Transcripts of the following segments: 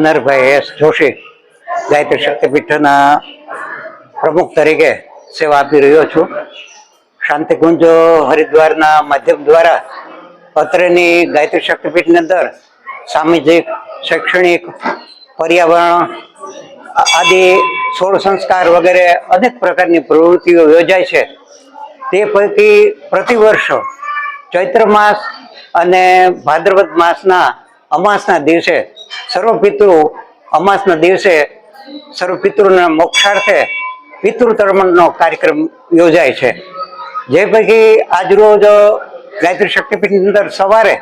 મનહરભાઈ S Joshi Gayatri શક્તિપીઠના પ્રમુખ તરીકે સેવા આપી રહ્યો છું. શાંતિકુંજ હરિદ્વારના માધ્યમ દ્વારા અત્રેની ગાયત્રી શક્તિપીઠની અંદર સામાજિક, શૈક્ષણિક, પર્યાવરણ આદિ સોળ સંસ્કાર વગેરે અનેક પ્રકારની પ્રવૃત્તિઓ યોજાય છે. તે પૈકી પ્રતિવર્ષ ચૈત્ર માસ અને ભાદ્રપદ માસના અમાસના દિવસે સર્વપિતૃ અમાસના દિવસે સર્વપિતૃના મોક્ષાર્થે પિતૃ તર્પણનો કાર્યક્રમ યોજાય છે. જે પૈકી આજરોજ ગાયત્રી શક્તિપીઠની અંદર સવારે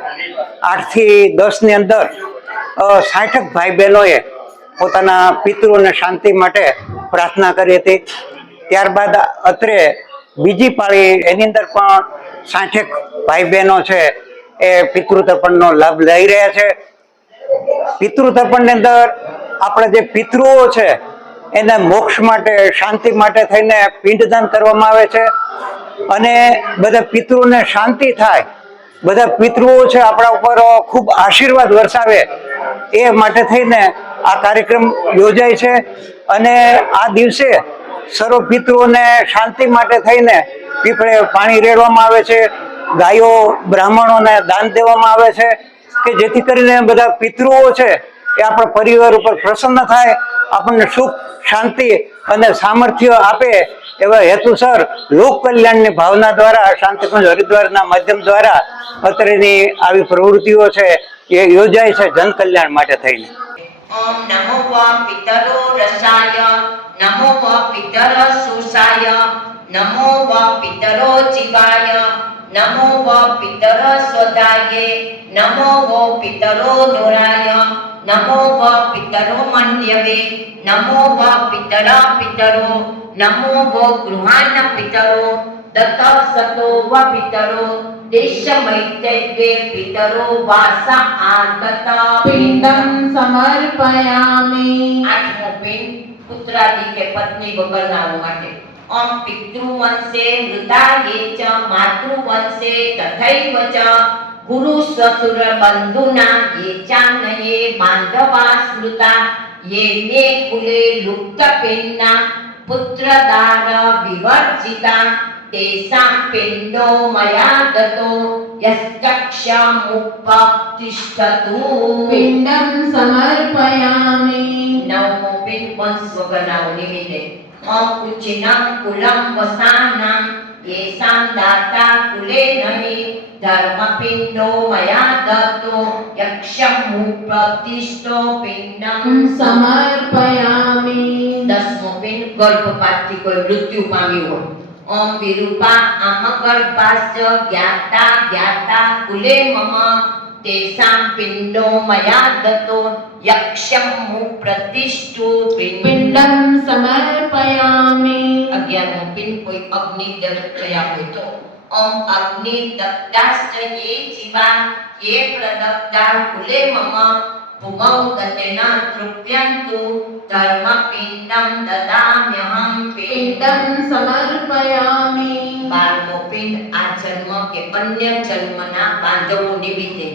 8 થી 10 ની અંદર 60 ભાઈ બહેનોએ પોતાના પિતૃઓને શાંતિ માટે પ્રાર્થના કરી હતી. ત્યારબાદ અત્રે બીજી પાળી એની અંદર પણ 60 ભાઈ બહેનો છે એ પિતૃ તર્પણનો લાભ લઈ રહ્યા છે. પિતૃ તર્પણની અંદર આપણા જે પિતૃઓ છે એને મોક્ષ માટે, શાંતિ માટે થઈને પિંડદાન કરવામાં આવે છે અને બધા પિતૃઓને શાંતિ થાય, બધા પિતૃઓ છે આપણા ઉપર ખૂબ આશીર્વાદ વરસાવે એ માટે થઈને આ કાર્યક્રમ યોજાય છે. અને આ દિવસે સર્વ પિતૃઓને શાંતિ માટે થઈને પીપળે પાણી રેડવામાં આવે છે, ગાયો બ્રાહ્મણોને દાન દેવામાં આવે છે કે જેથી કરીને બધા પિતૃઓ છે એ આપણા પરિવાર ઉપર પ્રસન્ન થાય, આપણને સુખ, શાંતિ અને સામર્થ્ય આપે એવા હેતુસર લોક કલ્યાણની ભાવના દ્વારા શાંતિકુંજ હરિદ્વારના માધ્યમ દ્વારા અત્રેની આવી પ્રવૃત્તિઓ છે એ યોજાય છે જન કલ્યાણ માટે થઈને. ઓમ નમો પિતરો રસાય, નમો પિતર સુસાય, નમો પિતરો જીવાય, નમો પિતર સ્વદાય, નમો પિતરો દોરાય, નમો પિતરો મન્યવે, નમો પિતર પિતરો, નમો ગૃહાન પિતરો, દત્ત સતો પિતરો, દેશમૈત્યે પિતરો વાસા આદતા પિંડમ સમર્પયામિ. આઠમો પિંડ પુત્રાદિ કે પત્ની વગરનાઓ માટે. ઓમ પિતૃવંશે મૃતાયે ચ માતૃવંશે તથૈવ ચ ગુરુ સસુર બંધુના યે ચાનયે બાંધવા સ્મૃતા યે મે કુલે લુપ્ત પિન્ના પુત્રદાર વિવર્જિતા તેષાં પિંડો મયા દતો યશ્ચક્ષામુપતિષ્ઠતુ. પિંડમ સમર્પયામિ. નવમો પિંડ વંશ વગરનાઓ નિમિત્તે. ઓમ ઉચ્ચિનમ કુલમ વસાનમ યેષાં દાતા કુલે નહિ ધર્મ પિંડો મયા દત્તો યક્ષમુપતિષ્ઠો પિંડમ સમર્પયામિ. દસમો પિંડ ગર્ભપાતથી કોઈ મૃત્યુ પામ્યું હોય. ઓમ વિરૂપા આમ ગર્ભાસ્ય જ્ઞાતા કુલે મમ તેષાં પિંડો મયા દત્તો યક્ષમુપતિષ્ઠો પિંડમ સમર્પયામિ. 11મો પિંડ કોઈ અગ્નિ દગ્ધ થયા હોય તો. ઓમ અગ્નિ દગ્ધાસ્તયે જીવા યે પ્રદગ્ધા કુલે મમ ભૂમૌ દતેન તૃપ્યન્તુ ધર્મ પિંડમ દદામ્યહં. પિંડમ સમર્પયામિ. 12મો પિંડ આ જન્મ કે અન્ય જન્મના બાંધવો નિમિત્તે.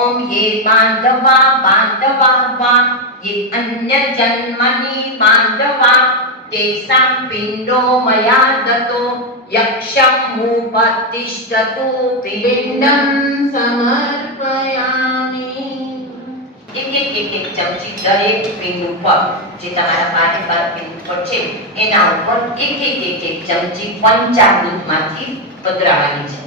ઓમ યે બાંધવા વા યે અન્ય જન્મની બાંધવા તેષાં પિંડો મયા દતો યક્ષમુપતિષ્ઠતુ. પિંડમ સમર્પયામિ. એક ચમચી દરેક પિંડ ઉપર, જે તમારા પાઠે પર પિંડ પર છે એના ઉપર એક ચમચી પંચામૃતમાંથી પધરાવવાની છે.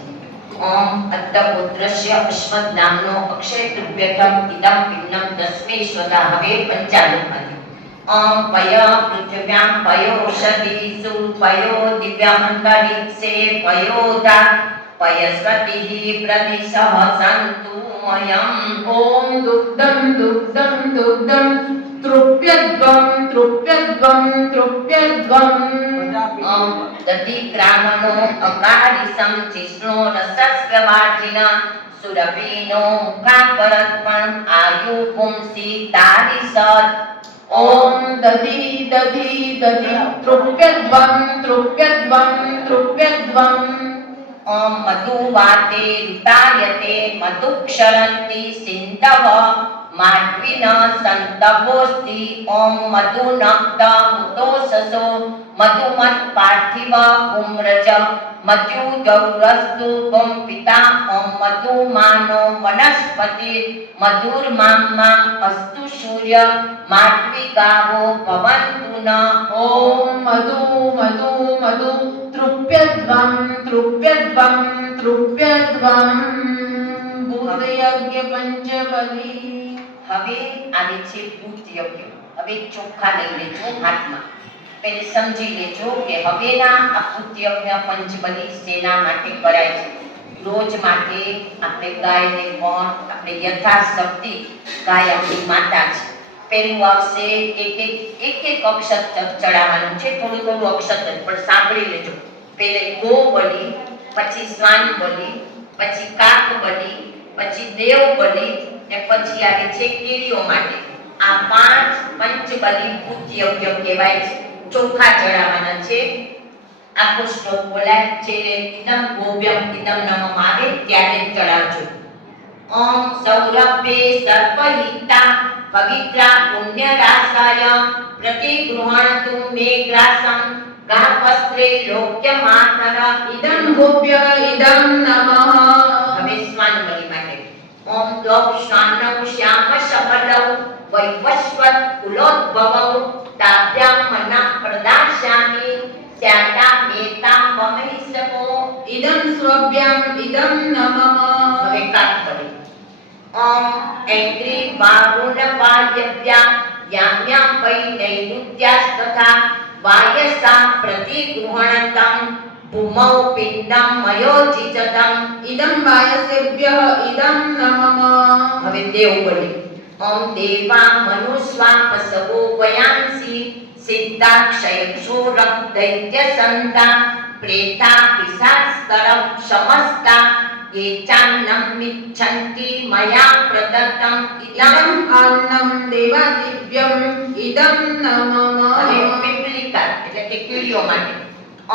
ઓમ અદ્દપુત્રસ્ય અશ્વત્થ નામનો અક્ષય તૃભ્યતમ ઇદમ પિંડમ તસ્મે સ્વદા હવે પંચામૃતમાંથી. ઓમ પય પૃથ્વ્યામ પયો ઔષધીષુ પયો દિવ્યામંતરિક્ષે પયોદા પયસ્વતિઃ પ્રદિશઃ સંતુ મયમ. ઓમ દુગ્ધમ દુગ્ધમ દુગ્ધમ તૃપ્યદ્વમ તૃપ્યદ્વમ તૃપ્યદ્વમ. ઓમ દધિક્રામણો અકારિસં જિષ્ણો રસસ્વ્યવાચિન સુરભીનો મુખાપરત્મં આયુ પુંસી તારિસત. ઓમ દધિ દધિ દધિ તૃપ્યદ્વમ તૃપ્યદ્વમ તૃપ્યદ્વમ. ઓમ મધુવાતે ઋતાયતે મધુક્ષરંતિ સિંધવ माध्विन संतभोस्ति ओम मधुनक्त मुतोससो मधुमत पार्थिव उम्रज मधुदौरस्तु ओम पिता ओम मधुमानो वनस्पति मधुर्मां अस्तु सूर्य माध्विगावो भवन्तु न ॐ मधु मधु मधु तृप्यध्वं तृप्यध्वं तृप्यध्वं भूतयज्ञ पंचबली। હવે આવે છે ભૂત યજ્ઞ. હવે ચોખ્ખા લઈ લેજો હાથમાં. પહેલે સમજી લેજો કે હવેના આ ભૂત યજ્ઞ પંચબલી શેના માટે કરાય છે. રોજ માટે આપણે ગાયને પણ આપણે યથાશક્તિ ગાય આપણી માતા છે. પહેલું આવશે એક અક્ષત ચડાવવાનું છે. થોડું થોડું અક્ષત પણ સાંભળી લેજો. પહેલે ગો બલિ, પછી શ્વાન બલિ, પછી કાક બલિ, પછી દેવ બલિ ને પછી આવે છે કીડીઓ માટે. આ 5 પંચબલિ ભૂત યજ્ઞ કહેવાય છે. ચોખા ચડાવવાના છે. આખો શ્લોક બોલાય છે. ઇદમ ગોવ્યમ ઇદમ નમઃ આવે ત્યારે ચડાવજો. ઓમ સૌરભે સર્વહિતા પવિત્રા પુણ્યરાસાય પ્રતિગૃહણતુ મે ગ્રાસં ગાપસ્ત્રે લોક્યમાતર इदं गोप्य इदं नमः। હવે શ્વાન બલિ માટે ઓમ દ્વૌ શ્વાનૌ શ્યામ શબલૌ વૈવસ્વત કુલોદ્ભવૌ તાભ્યામ મન્ના પ્રદાસ્યામિ સ્યાતા મેતામ વમહિષકો इदं स्वभ्यं इदं नमः। હવે કાક બલિ ઓમ ઐન્દ્રી વારુણ પાયવ્યા યામ્યામ વૈ નૈરુત્યાસ્તથા વાયસા પ્રતિગૃહણતં ભૂમૌ પિંડમ મયોજિતતં इदं वायसेभ्यः इदं नमः। હવે દેવ બલિ ઓમ દેવા મનુષ્વા પસવો વયાંસી સિદ્ધા ક્ષયક્ષોરક દૈત્ય સંતા પ્રેતા પિશાચસ્તરમ સમસ્તા ये चान्नं मिच्छन्ति मया प्रदत्तं इदं अन्नं देवादिव्यं इदं नमः। અને પીપલિકા એટલે કે કીડીઓ માટે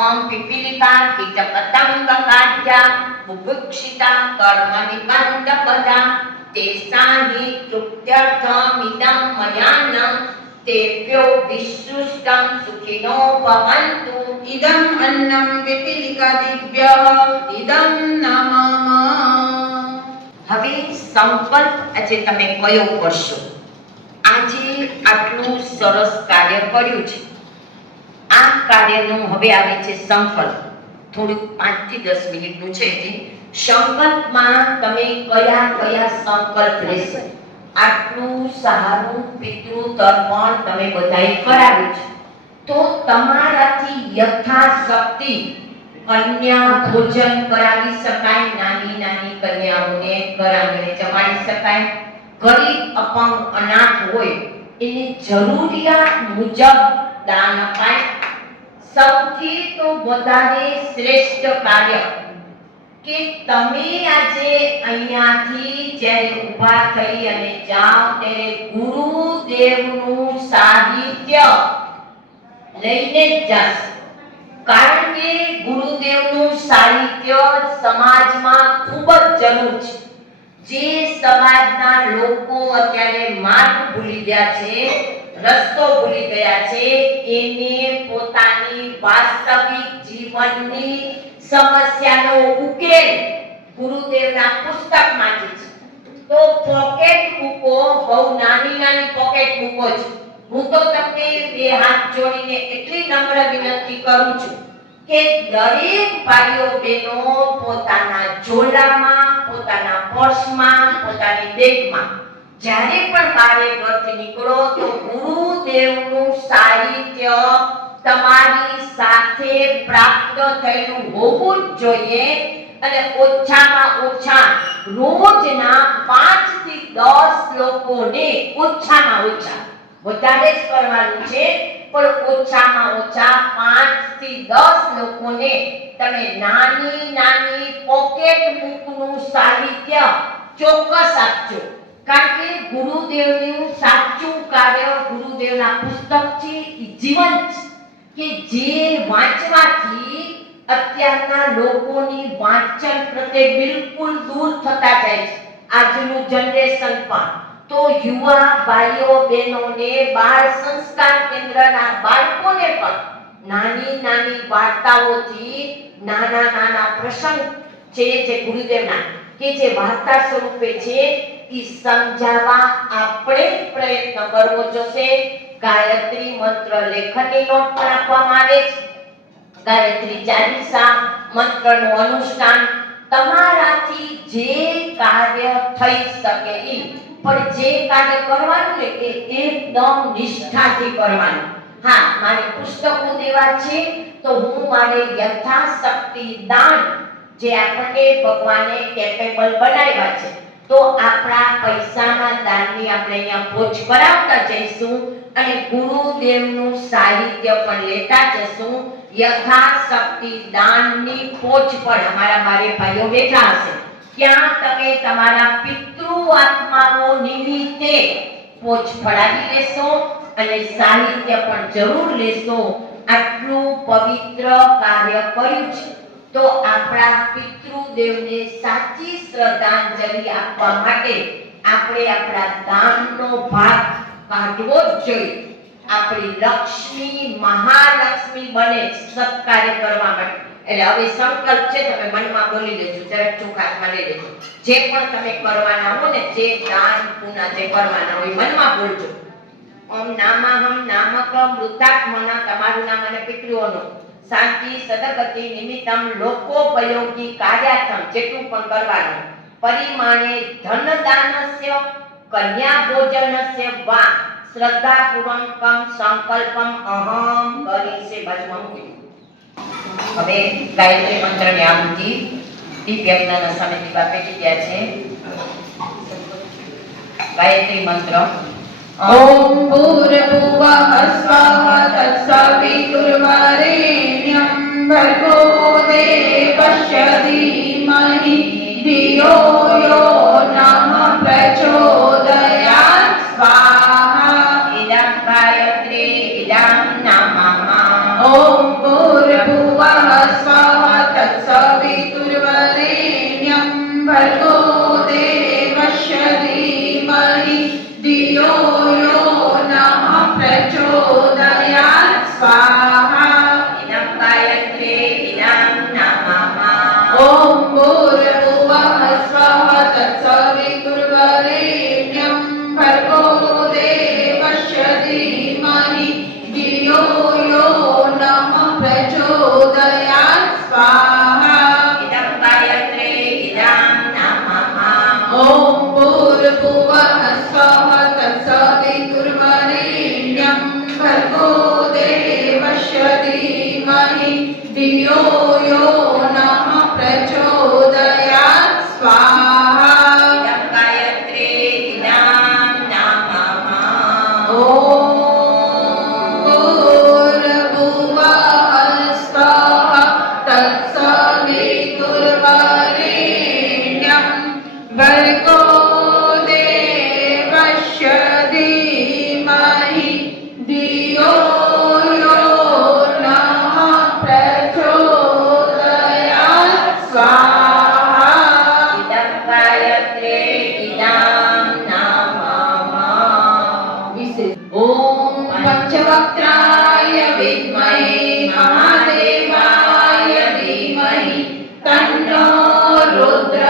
ઓમ પીપલિકા કીટ પતંગ કાઢ્યા બુભુક્ષિતા કર્મ નિબંધ પદા તેસાહિ તૃપ્ત્યર્થમિદં મયાન્नं તેભ્યો વિશુષ્ટં સુખિનો ભવन्तु इदं अन्नं पिपीलिकादिभ्यः इदं नमः। હવે સંકલ્પ આજે તમે કયો કરશો? આજે આટલું સરસ કાર્ય કર્યું છે. આ કાર્યનું હવે આવે છે સંકલ્પ. થોડુંક 5 થી 10 મિનિટનું છે. સંકલ્પમાં તમે કયા કયા સંકલ્પ લેશો? આટલું સારું પિતૃ તર્પણ તમે બધાએ કરાવ્યું છે, તો તમારાથી યથાશક્તિ અન્ય ભોજન કરાવી શકાય. નાની નાની કન્યાઓને ઘર આંગણે જમાડી શકાય. ગરીબ અપંગ અનાથ હોય એને જરૂરિયાત મુજબ દાન અપાય. સૌથી તો વધારે શ્રેષ્ઠ કાર્ય કે તમે આજે અહીંયાથી જ્યારે ઊભા થઈ અને જાઓ ત્યારે ગુરુદેવનું સાહિત્ય લઈને જ જશો. કારણ કે ગુરુદેવનું સાહિત્ય સમાજમાં ખૂબ જ જરૂર છે. જે સમાજના લોકો અત્યારે માર્ગ ભૂલી ગયા છે, રસ્તો ભૂલી ગયા છે, એને પોતાની વાસ્તવિક જીવનની સમસ્યાનો ઉકેલ ગુરુદેવના પુસ્તકમાંથી છે. તો પોકેટ બુકો બહુ નાની નાની પોકેટ બુકો છે. હું તો તમને બે હાથ જોડીને એટલી નમ્ર વિનંતી કરું છું કે દરેક ભાઈઓ બહેનો પોતાના ઝોલામાં, પોતાના પર્સમાં, પોતાની બેગમાં જ્યારે પણ બારે ઘરથી નીકળો તો ગુરુદેવનું સાહિત્ય તમારી સાથે પ્રાપ્ત થયેલું હોવું જ જોઈએ. અને ઓછામાં ઓછા રોજના 5 થી 10 લોકોને ઓછામાં ઓછા, વધારે જ કરવાનું છે, પણ ઓછામાં ઓછા 5 થી 10 લોકોને તમે નાની નાની પોકેટ બુકનું સાહિત્ય ચોક્કસ આપજો. કારણ કે ગુરુદેવનું સાચું કાર્ય, ગુરુદેવના પુસ્તક છે એ જીવંત છે, કે જે વાંચવાથી અત્યારના લોકોની વાંચન પ્રત્યે બિલકુલ દૂર થતા જાય છે. આજનું જનરેશન પણ તો યુવા ભાઈઓ બહેનોને બાળ સંસ્કાર કેન્દ્રના બાળકોને પણ નાની નાની વાર્તાઓથી નાના પ્રસંગ છે જે ગુરુદેવના કે જે વાર્તા સ્વરૂપે છે એ સમજાવવા આપણે પ્રયત્ન કરવો જોશે. ગાયત્રી મંત્ર લેખનની નોટ પણ આપવામાં આવે છે. ગાયત્રી ચાલીસા મંત્રનું અનુષ્ઠાન તમારાથી જે કાર્ય થઈ શકે એ, પણ જે કાર્ય કરવાનું ને એ એકદમ નિષ્ઠાથી કરવાનું. હા, મારે પુસ્તકો દેવા છે તો હું મારે યથાશક્તિ દાન જે આપણને ભગવાને કેપેબલ બનાવ્યા છે તો આપણા પૈસાના દાનની આપણે અહીંયા પોચ કરાવતા જઈશું અને ગુરુદેવનું સાહિત્ય પણ લેતા જઈશું. યથાશક્તિ દાનની પોચ પણ અમારા મારે ભાઈઓ બેઠા હશે, ત્યાં તમે તમારા પિતૃ આત્માઓ નિમિત્તે પોચ પડાવી લેશો અને સાહિત્ય પણ જરૂર લેશો. આટલું પવિત્ર કાર્ય કર્યું છે તો આપણા પિતૃદેવને સાચી શ્રદ્ધાંજલિ આપવા માટે આપણે આપણા દાનનો ભાગ કાઢવો જ જોઈએ. આપણી લક્ષ્મી મહાલક્ષ્મી બને સત્કાર્ય કરવા માટે. એટલે હવે સંકલ્પ છે, તમે મનમાં બોલી લેજો, જરાક ચોખામાં લઈ લેજો. જે પણ તમે કરવાના હો ને, જે દાન પુના જે કરવાના હોય મનમાં બોલજો. ઓમ નામહમ નામક મૃતાત્મના, તમારું નામ અને પિતૃઓનું શાંતિ સદગતિ નિમિત્તમ લોકોપયોગી કાર્યાર્થમ, જેટલું પણ કરવાનું. પરિમાણે ધનદાનસ્ય કન્યા ભોજનસ્ય વા શ્રદ્ધાપૂર્વકમ સંકલ્પમ અહમ કરીશે. બાજુમાં મૂકી. હવે ગાયત્રી મંત્રની આહુતિ દિવ્યજ્ઞાન સમિતિ પાસે ગયા છે. ગાયત્રી મંત્ર. ઓમ ભૂર્ભુવઃ સ્વઃ તત્સવિતુર્વરેણ્યં ભર્ગો દેવસ્ય ધીમહિ ધિયો યો નઃ પ્રચોદયાત્. સ્વાહા. ઇદં ગાયત્રી ઇદં નમઃ. ઓમ ભૂર્ભુવઃ સ્વઃ તત્સવિતુર્વરેણ્યં ભર્ગો દેવસ્ય ધીમહિ ધિયો યો નઃ પ્રચોદયાત્. સ્વાહા. ઇદં ગાયત્રી ઇદં નમઃ. ઓમ ભૂર્ભુવઃ સ્વઃ તત્સવિતુર્વરેણ્યં ભર્ગો દેવસ્ય ધીમહિ ધિયો યો નઃ પ્રચોદયાત્. સ્વાહા. ઇદં ગાયત્રી ઇદં નમઃ. ઓમ ભૂર્ભુવઃ સ્વઃ તત્સવિતુર્વરેણ્યં ભર્ગો દેવસ્ય ધીમહિ ધિયો યો નઃ પ્રચોદયાત્. સ્વાહા. ઇદં ગાયત્રી ઇદં નમઃ. ઓમ ભૂર્ભુવઃ સ્વઃ તત્સવિતુર્વરેણ્યં ભર્ગો દેવસ્ય ધીમહિ ધિયો યો નઃ પ્રચોદયાત્. સ્વાહા. ઇદં ગાયત્રી ઇદં નમઃ. ઓમ પંચવક્ત્રાય વિદ્મહે મહાદેવાય ધીમહિ તન્નો રુદ્ર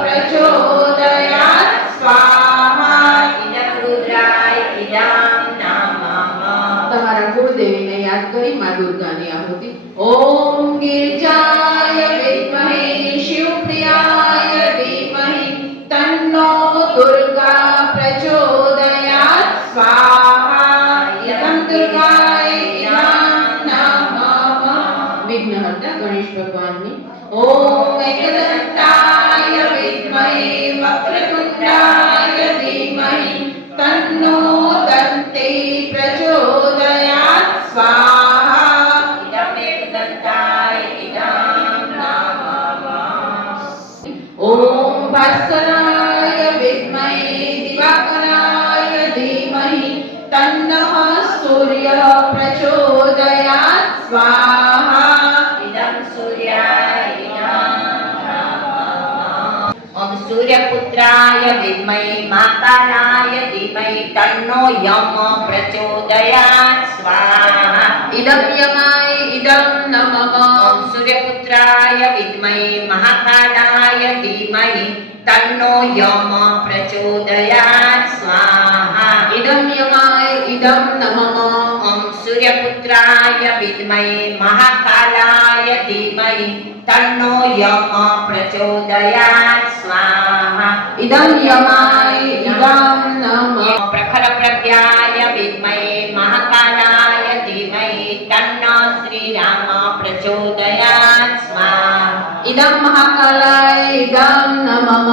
પ્રચોદયાત્. સ્વાહા. ઇદં રુદ્રાય ઇદં નમઃ. તમારા કુળદેવીને યાદ કરી માં દુર્ગાની આહુતિ. ઓમ ગિરજાય વિદ્મહે શિવપ્રિયાય ધીમહિ તન્નો सूर्यपुत्राय विद्महे महाकालाय धीमहि तन्नो यम प्रचोदयात् स्वाहा इदं यमाय इदं नमः ओम सूर्यपुत्राय विद्महे महाकालाय धीमहि तन्नो यम प्रचोदयात् स्वाहा इदं यमाय इदं नमः ओम सूर्यपुत्राय विद्महे महाकालाय धीमहि तन्नो यम प्रचोदयात् स्वाहा इदं यमाय इदं नमः प्रखर प्रज्ञाय विद्महे महाकालाय धीमहि तन्नो श्रीराम प्रचोदयात् स्वाहा इदं महाकालाय इदं नमः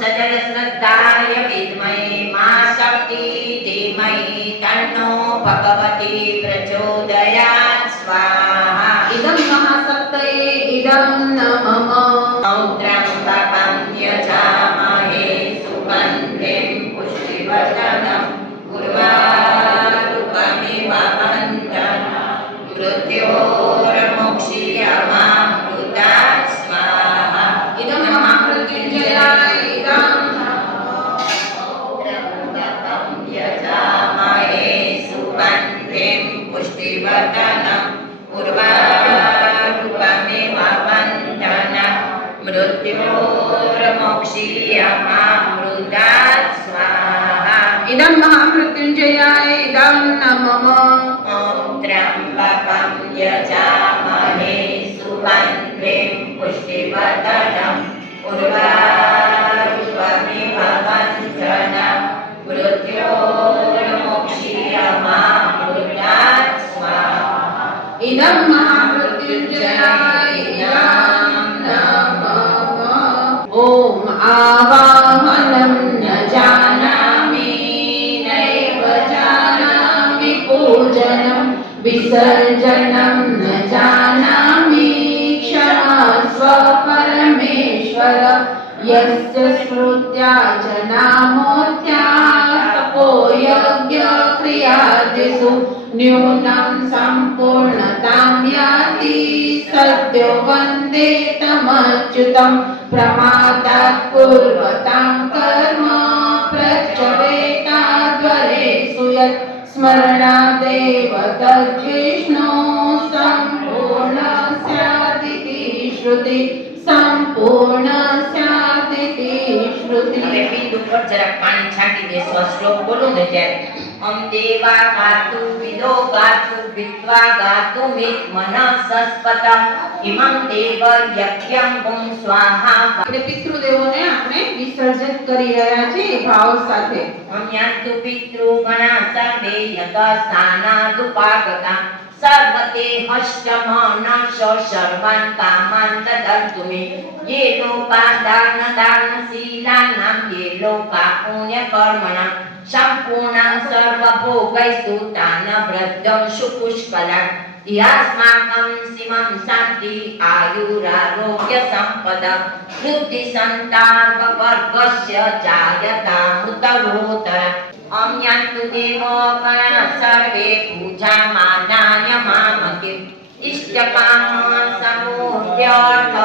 सजल श्रद्धाय विद्महे महाशक्ति धीमहि तन्नो भगवती प्रचोदयात् स्वाहा इदं महाशक्तये इदं नमः त्र्यम्बकं यजामहे सुगन्धिं पुष्टिवर्धनं उर्वारुकमिव बन्धनं मृत्योर्मुक्षीयमामृतात् स्वाहा इदं महामृत्युञ्जयाय इदं त्र्यम्बकं यजामहे सुगन्धिं पुष्टिवर्धनं उर्वारुकमिव बन्धनं मृत्योर्मुक्षीयमामृतात् स्वाहा इदं महामृत्युञ्जयाय इदं नमः ॐ त्र्यम्बकं यजामहे सुगन्धिं पुष्टिवर्धनम् उर्वारुकमिव बन्धनं मृत्योर्मुक्षीयमामृतात् स्वाहा इदं महामृत्युञ्जयाय इदं नमः ॐ आवाहनं न जानामि नैव जानामि पूजनं विसर्जनं न जानामि क्षमस्व परमेश्वर यस्य स्मृत्या च नामोऽत्या तपो यज्ञक्रियादिषु न्यूनं सम्पूर्णतां याति सद्यो वन्दे तमच्युतं प्रमादात् पूर्वतां कर्म प्रचवेताद्वरेषु यत् स्मरणादेव तद्विष्णु सम्पूर्ण स्यादिति श्रुति संपूर्ण स्यादिति श्रुति હવે બિંદુ પર જરાક પાણી છાંટી દેશો આ શ્લોક બોલો ને ત્યારે અમ દેવા ગાતુ વિદો ગાતુ વિદ્વા ગાતુ મિત મનસસ્પત ઇમં દેવ યજ્ઞં ગુમ સ્વાહા એટલે પિતૃદેવોને આપણે વિસર્જન કરી રહ્યા છે એ ભાવ સાથે અમ્યાસ્તુ પિતૃગણા સર્વે યત સ્નાનાદુપાગતા સર્વતે હષ્ટમન સર્વાન કામાન તદંતુ મે ये लोका दान दानशीलानां ये लोका पुण्यकर्मणां सम्पूर्णं सर्वभोगैस्तु तान् व्रतं सुपुष्कलां यास्माकं सीमं शान्ति आयुरारोग्यसम्पदा बुद्धिसन्तार्पवर्गस्य जायतामुत्तरोत्तर अम्यान्तु देवगणाः सर्वे पूजामानाय मामके इष्टकामसमुद्यर्थ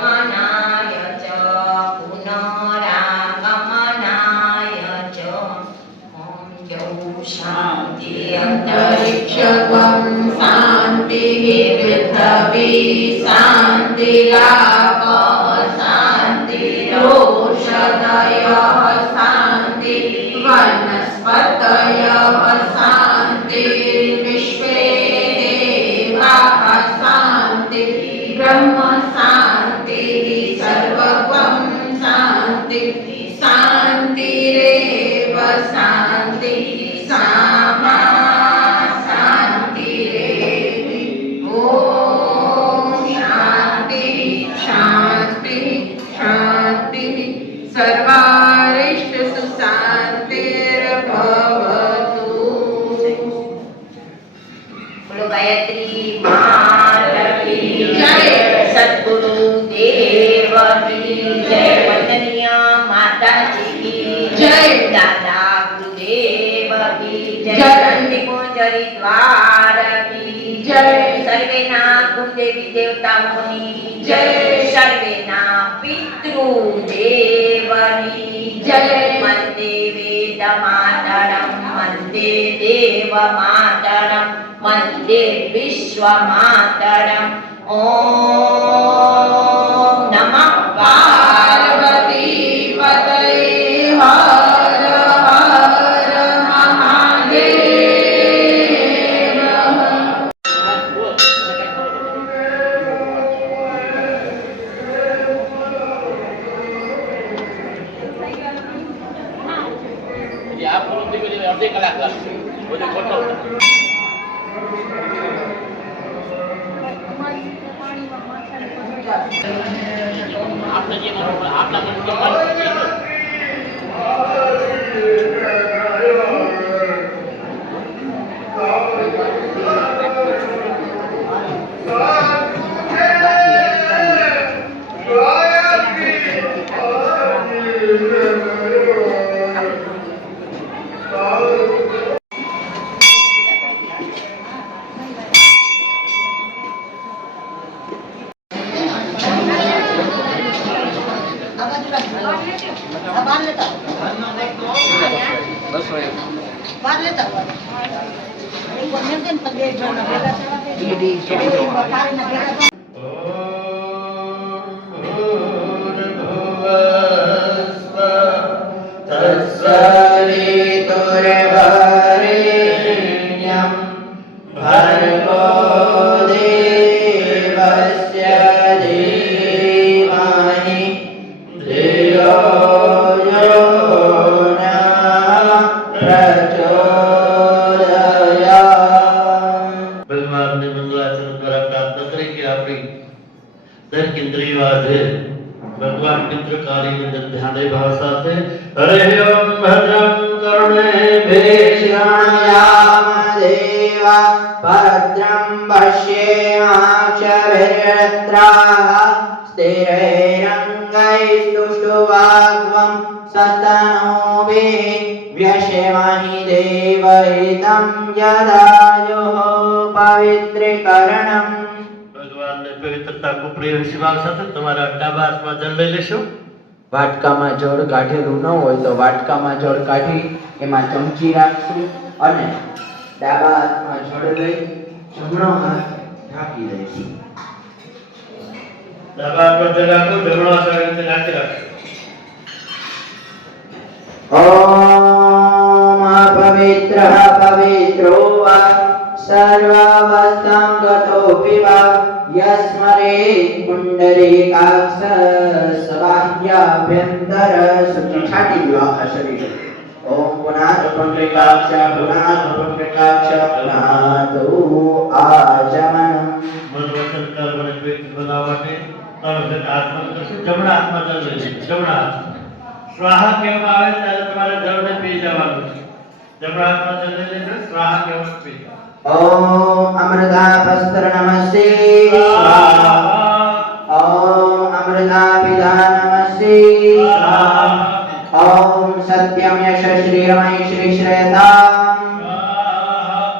पुनरागमनाय च ॐ यौ शान्ति अंतरिक्षं शान्तिः पृथिवी शान्तिरापः शान्तिरोषधयः शान्तिः वनस्पतयः शान्तिर्विश्वे देवाः शान्तिः ब्रह्म शान्तिः सर्वं शान्तिः शान्तिरेव शान्तिः सामा शान्तिरेति ॐ शान्तिः शान्तिः शान्तिः सर्वारिष्टसु शान्तिर्भवतु बोलो गायत्री माता की जय। सद्गुरु देव की जय वंदनीय माता जी की जय। दादा गुरुदेव की जय जय। नंदी को हरिद्वार की જય સર્વેના કુળદેવી દેવતાઓની જય. સર્વેના પિતૃદેવની જય. વંદે વેદ માતરમ વંદે દેવ માતરમ વંદે વિશ્વ માતરમ. ઓમ નમઃ પાર્વતી પતય હર હર મહાદેવ. આ પૂરું થઈ ગયું અડધી કલાક લાગશે બધું ખોટો આપણે જે આપણા तत्सवितुर्वरेण्यं भर्गो देवस्य धीमहि धियो यो नः प्रचोदयात्. ભગવાનને મંગલાચરણ દ્વારા પ્રાર્થના કરી કે આપણી દરેક ઇન્દ્રિયો આજે ભગવાન મિત્રકારી અંદર ધ્યાને ભાવ સાથે હરે ઓમ ભદ્રમ કરુણે ભેષણાયામ દેવા ભદ્રમ પશ્યેમાક્ષભિર્યત્રાઃ સ્થિરૈરંગૈસ્તુષ્ટુવાગ્વં સસ્તનોभिः વ્યશેમહિ દેવહિतं યદાયોઃ પવિત્રીકરણમ. ભગવાનને પવિત્રતા કો પ્રિય વિશ્વાસ સાથે તમારા ડાબા હાથમાં જળ લઈ લેશો. વાટકામાં જળ કાઢેલું ન હોય તો વાટકામાં જળ કાઢી એમાં ચમચી રાખશું અને ડાબા હાથમાં જળ લઈ જમણો હાથ ઢાંકી દઈશું. ડાબા હાથમાં જળ રાખો, જમણો હાથ આવી રીતે ઢાંકી રાખો. ઓમ અપવિત્રઃ પવિત્રો વા સર્વાવસ્થાં ગતોऽપि વા યસ્મરે પુંડરીકાક્ષ સબાહ્યાભ્યંતર શુચિ. છાટી દો આખા શરીર. ઓમ પુનાત પુંડરીકાક્ષ પુનાત પુંડરીકાક્ષ પુનાત આચમનમ. મન વચન કર્મને પવિત્ર બનાવવા માટે ત્રણ વખત હાથમાં કરશું. જમણા હાથમાં જળ લઈ લેશું. જમણા હાથ સ્વાહા કહેવામાં આવે ત્યારે તમારે જળને પી જવાનું છે. જમણા હાથમાં જળ લઈ લેજો. સ્વાહા કહેવાનું પી જવાનું. ઓમ અમૃતાપસ્ત્ર નમસ્તે. ઓમ અમૃતાપિતા નમસ્તે. ઓમ સત્યમ યશ શ્રી રમય શ્રી શ્રેયતામ.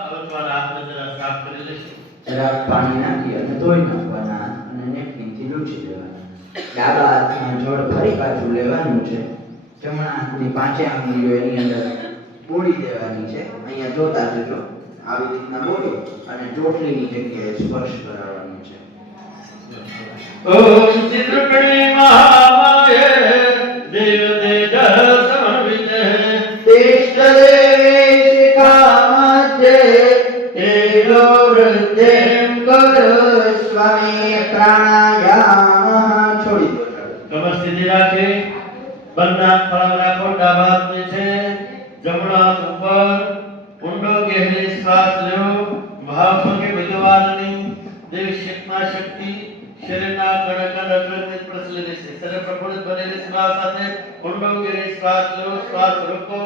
હવે તમારા હાથને જરા સાફ કરી લેશું. જરા પાણી નાખી અને ધોઈ નાખવાના અને નેપકીનથી લૂછી દેવાના. ડાબા હાથમાં જળ ફરી પાછું લેવાનું છે. જમણા હાથની પાંચે આંગળીઓ એની અંદર પૂરી દેવાની છે. અહીંયા જોતા જજો. આવી રીતના બોલી અને ચોટલીની જગ્યાએ સ્પર્શ કરાવવાનું છે. ઓમ ચિત્રકણી મહામાયે દેવ તેજ સમન્વિતે તિષ્ઠદેવે શિખામધ્યે તેજો વૃદ્ધિં કુરુષ્વ મે પ્રાણાયામઃ. છોડી દો. કમર સીધી રાખી બંને હાથ ફળાવ રાખો. ડાબા હાથ નીચે, જમણો હાથ ઉપર. ઊંડો ગહેરી શ્વાસ લો. મહાભંગે ભગવાનની દેવી શક્તિ શરીરના કણ કણ પ્રસરી રહેશે. શરીર પ્રફુલ્લિત બનેલી શ્વાસ સાથે ઊંડો ગહેરી શ્વાસ લો. શ્વાસ રોકો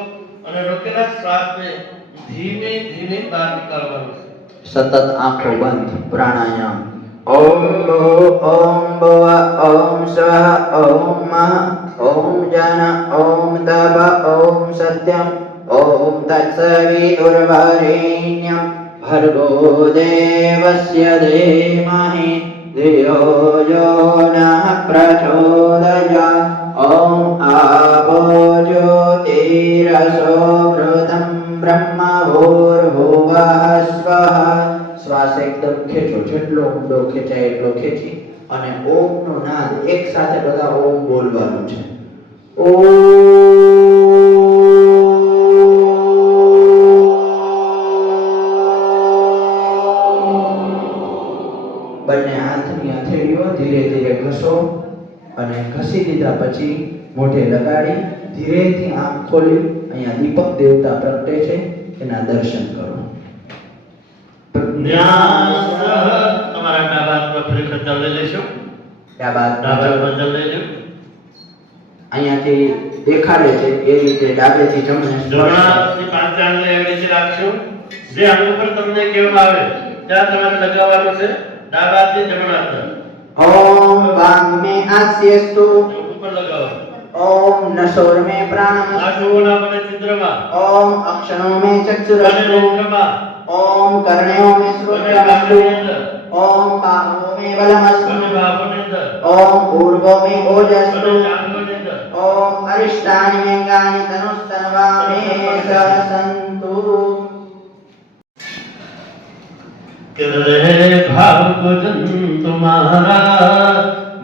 અને રોકેલા શ્વાસને ધીમે ધીમે બહાર નીકાળવાનો છે. સતત આંખો બંધ. પ્રાણાયામ. ઓમ ભૂ ઓમ ભુવ ઓમ સ્વઃ ઓમ મહ ઓમ જન ઓમ તપ ઓમ સત્યમ ઓમ તત્સવિતુર્વરેણ્યં भर्गो देवस्य धीमहि धियो यो नः प्रचोदयात्। ॐ आपो ज्योतिरसो घृतं ब्रह्म भूर्भुवः स्वः। શ્વાસ એકદમ ખેંચો, જેટલો ઊંડો ખેંચાય એટલો ખેંચી અને ઓમ નો નાદ એક સાથે બધા ઓમ બોલવાનું છે. બંને હાથની હથેળીઓ ધીરે ધીરે ઘસો અને ઘસી દીધા પછી મોઢે લગાડી ધીરેથી આંખ ખોલી અહીંયા દીપક દેવતા પ્રગટે છે એના દર્શન કરો. તમારા ડાબા હાથમાં ફરી ખતમ લઈ લેશો. ડાબા ડાબા હાથમાં લઈ લો. અહીંયાથી દેખાડે છે એ રીતે ડાબેથી જમણે જમણા હાથની પાંચ આંગળી એવી રીતે રાખશો. જે આંગળી ઉપર તમને કહેવામાં આવે ત્યાં તમારે લગાવવાનું છે. ડાબા હાથથી જમણા હાથ. ઓમ વાંગ મે આસ્યસ્તુ. ઉપર લગાવો. ઓમ નસોર મે પ્રાણમસ્તુ. આશુઓના મને ચિત્રમાં. ઓમ અક્ષણો મે અને ચક્ષુરસ્તુ. નેત્રમાં. ઓમ કર્ણયો મે શ્રોત્રમસ્તુ. ઓમ બાહો મે બલમસ્તુ. અને બાહોની અંદર. ઓમ પૂર્વો મે ઓજસ્તુ. અને જાંઘોની અંદર. ઓમ અરિષ્ટાનિ મેંગાનિ તનુસ્તનવા મે સંતુ. करे भाव भजन तुम्हारा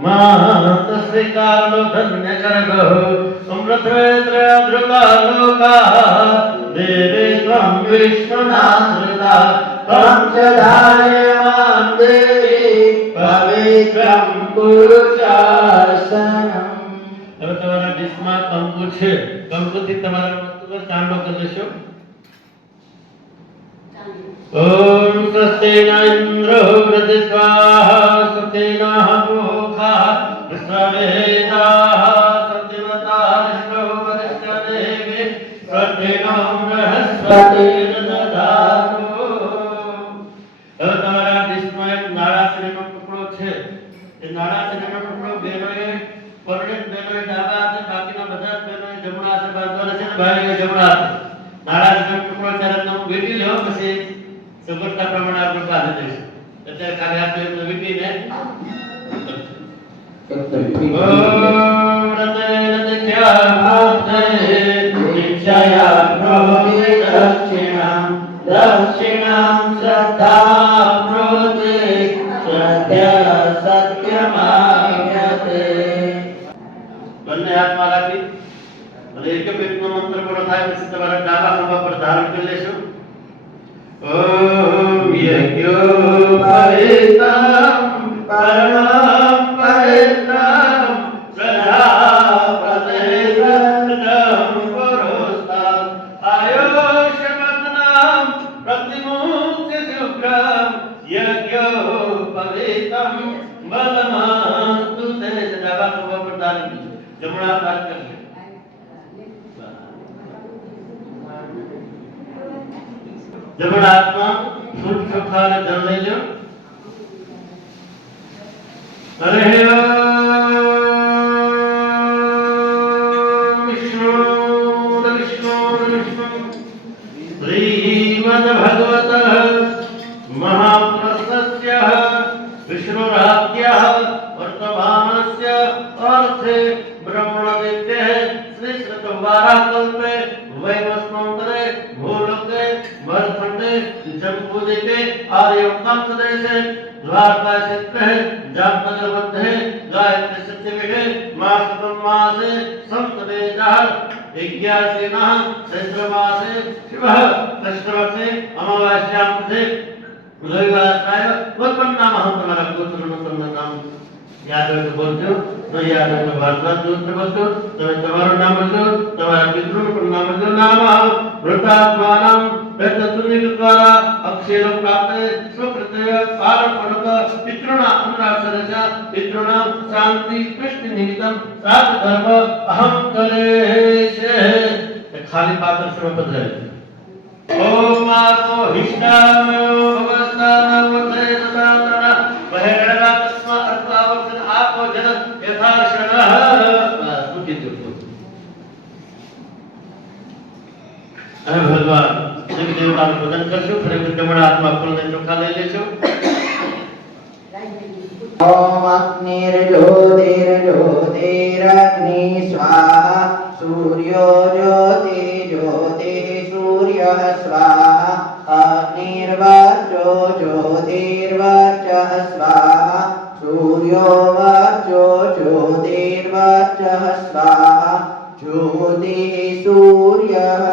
मात स्वीकार लो धन्य कर गो अमृत वेत्र ध्रुवा लोका देवे त्वं विश्वनाथृता त्वं च धारयमां देवी पवित्रं कुरु शासनम्. હવે તમારા ડિશમાં કંકુ છે. કંકુથી તમારા મસ્તક પર ચાંદલો કરી દેશો. ओम स्वस्ति न इंद्रो वृद्धि स्वाहा स्वस्ति नः पूषा विश्ववेदाः सत्यवताः विष्णो वरिष्ठदेवे स्वस्ति नो बृहस्पतिर्दधातु. હવે તમારા ડિશમાં એક નાળાશ્રીનો ટુકડો છે. એ નાળાશ્રીનો ટુકડો બેનોએ પરણિત બેનોએ ડાબા હાથે, બાકીના બધા જ બેનોએ જમણા હાથે બાંધવાનો છે. ભાઈઓએ જમણા હાથે નાળાશ્રીનો ટુકડો ત્યારે તમે વીટી લો. પછી સગવડતા પ્રમાણે આપણે બાંધી દઈશું. અત્યારે ખાલી આપણે એમને વીટીને દક્ષિણામ શ્રદ્ધાપ્નોતિ શ્રદ્ધા સત્યમામ્યતે. બંને હાથમાં રાખી અને એક પેટનો મંત્ર પૂરો થાય પછી તમારા ડાબા ખભા પર ધારણ કરી લેશો. ओम यज्ञोपवीतं परमं पवित्रं प्रजापतिर्वन्दनं पुरुषं आयुष्मग्नं प्रतिमुक्तिशुभ्रं यज्ञोपवीतं बलमस्तु ते. ડાબા ખભા પર ધારણ જમણા હાથ કરી જમણા હાથમાં શુદ્ધ ચોખા અને જળ લઈ લો. હરે વિષ્ણુ વિષ્ણુ વિષ્ણુ શ્રીમદ ભગવત મહાપ્રસસ્ય વિષ્ણુરાજ્યઃ વર્તમાનસ્ય અર્થે બ્રહ્મણદિત્યે શ્રી શ્રુતવારાકલ્પે વૈવસ્વંતરે ભૂલોકે भरखंडे जम्बूद्वीपे आर्यवतम प्रदेशे द्वारका क्षेत्रे जामनगर मध्ये गायत्री सत्यपीठे मासकं मासे संस्तवेदः 81 चैत्रमासे शिवः कृष्णपक्षे अमावास्यां तिथे रविवासराय उत्पन्नामः. તમારા પુત્રનું નામ યાદ હોય તો બોલજો, ન યાદ હોય તો ભારતના પુત્ર બોલજો. તમે તમારું નામ બોલજો, તમારા પિતૃનું પણ નામ બોલજો. નામ વૃતાત્માનમ વેદતુનિક દ્વારા અક્ષેરો પ્રાપ્તે સ્વકૃતય પારણ પડક પિતૃણા અનુરાક્ષરસ્ય પિતૃણા શાંતિ કૃષ્ણ નિમિત્તમ સાત ધર્મ અહમ કરેશે. ખાલી પાત્ર શ્રમ પધરે. ઓમ આત્મો હિષ્ટામયો ભગવસ્તાન વતે તતાતના બહેરણા તસ્મા અર્થાવર્તન આપો જન યથાર્ષણઃ. સ્તુતિ દુર્ગો. હે ભગવાન જેમ કે દેવતાનું પૂજન કરશું. ફરી જમણા હાથમાં ફૂલને ચોખા લઈ લેજો. ओम अग्निर्ज्योतिर्ज्योतिरग्नि स्वाहा सूर्यो ज्योतिर्ज्योतिः सूर्यः स्वाहा अग्निर्वाचो ज्योतिर्वाचः स्वाहा सूर्यो वाचो ज्योतिर्वाचः स्वाहा ज्योतिः सूर्यः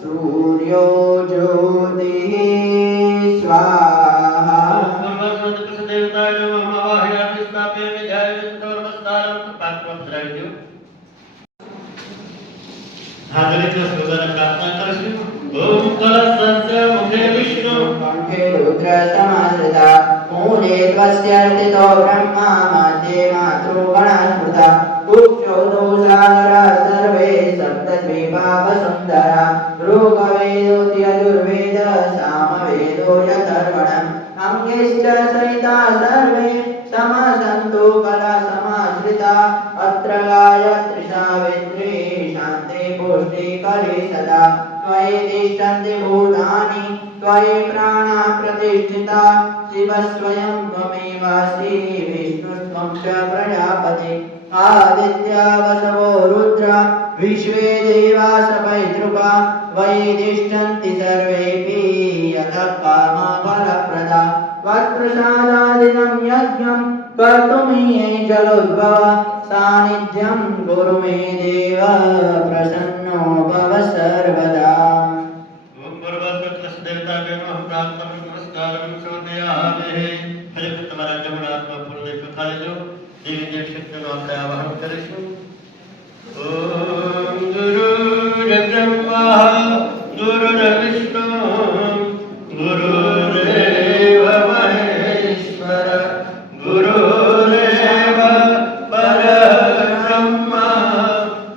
सूर्यो ज्योतिः स्वाहा देवताय नमः. आवाहयामि स्थापयामि ध्यायामि नमस्कारं पात्रं धराव्यो. हाजरीच्या स्लोगाने प्रार्थना करશું. ओम कलशस्य मुखे विष्णु कंठे रुद्र समाश्रिता मूले त्वस्यर्थितो ब्रह्मा मध्ये मातृगणा स्मृता कुक्षोदौ सागरा सर्वे सप्तद्वीपा वसुन्धरा ऋग्वेदोऽयजुर्वेद सामवेदो यथर्वणम् अंगेश्च सहिता सर्वे समसन्तु कला समाश्रिता अत्र गायत्री सावित्री शान्ति पुष्टि करे सदा त्वयि तिष्ठन्ति भूतानि त्वयि प्राणाः प्रतिष्ठिता शिव स्वयं त्वमेवासि विष्णुस्त्वं च प्रजापति आदित्या वसवो रुद्र विश्वे देवा सपैतृका वै तिष्ठन्ति सर्वेऽपि यतः कामफलप्रदा त्वत्प्रसादादिदं यज्ञं कर्तुमीये जलोद्भव सान्निध्यं गुरु मे देव प्रसन्नो भव सर्वदा. ओम भगवत देवताय नमः. प्रार्थना नमस्कारं समर्पयामि. ફરી તમારા જમણા હાથમાં ફૂલને ચોખા લેજો. દેવી દેવ શક્તિનો આપણે આવાહન કરીશું. ઓમ ગુરુર્બ્રહ્મા ગુરુર્વિષ્ણુ ગુરુર્દેવ મહેશ્વર ગુરુરેવ પરબ્રહ્મ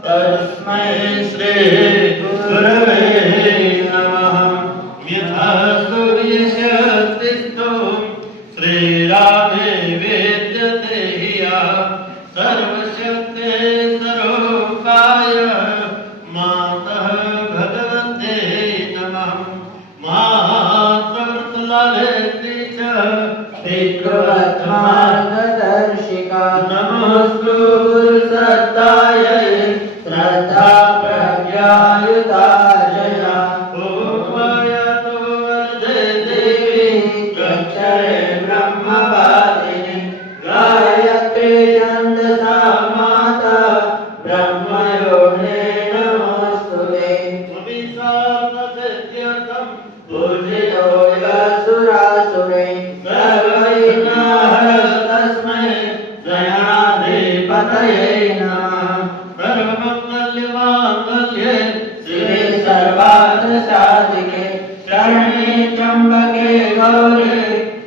તસ્મૈ શ્રી ગુરવે નમઃ. યથા સૂર્યસ્ય श्रीरामे वेद्यते ह्यः सर्वशक्ते स्वरूपाय मातः भगवते नमः. मातृलालेति च विक्रमत्मार्गदर्शिका नमोऽस्तु गुरुसत्तायै श्रद्धा प्रज्ञायुता जया ओमयतो वरदे देवी प्रक्षरे ब्रह्मवादिनी गायत्री छन्दसा माता ब्रह्मयोने नमोऽस्तुते विशालसिद्ध्यर्थं पूजितो यस्सुरासुरे सर्वैर्नाः तस्मै गणाधिपतये नमः. सर्वमङ्गलमाङ्गल्ये शिवे सर्वार्थसाधिके शरण्ये त्र्यम्बके गौरी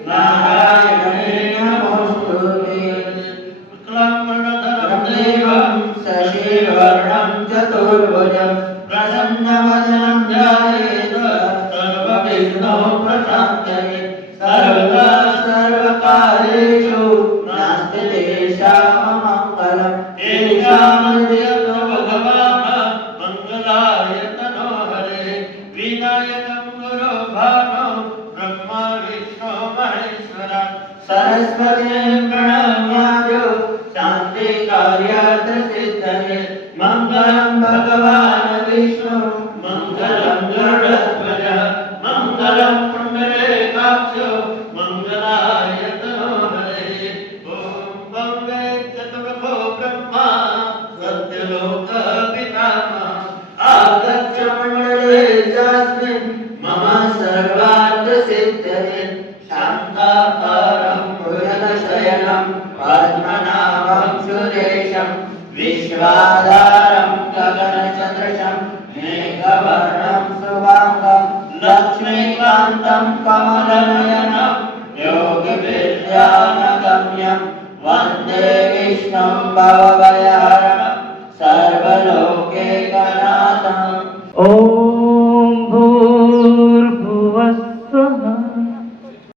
नारायणे नमोऽस्तुते. शुक्लाम्बरधरं देवं शशिवर्णं चतुर्भुजं प्रसन्नवदनं ध्यायेत् सर्वविघ्नोपशान्तये. सर्वदा सर्वकार्येषु नास्ति तेषाममङ्गलं. तेषामद्यतो भगवान् मङ्गलाय तनो हरे. विनायकं गुरो भानो ब्रह्मा विष्णु महेश्वर. सरस्वती प्रणम्याद्यो शान्ति कार्यार्थ सिद्धये. मङ्गलं भगवान् विष्णु मङ्गलं गरुडध्वज मङ्गलं पुण्डरीकाक्षो मङ्गलाय तनो हरे. ॐ वन्दे चतुर्मुखो ब्रह्मा सत्यलोक पितामहः. आगच्छ मण्डले चास्मिन् मम सर्वार्थ सिद्धये. शान्ताकारं भुजगशयनं पद्मनाभं सुरेशं विश्वाधारं गगनसदृशं मेघवर्णं शुभाङ्गं लक्ष्मीकान्तं कमलनयनं योगविद्यानगम्यं वन्दे विष्णुं भवभयहरं सर्वलोकैकनाथम्. ॐ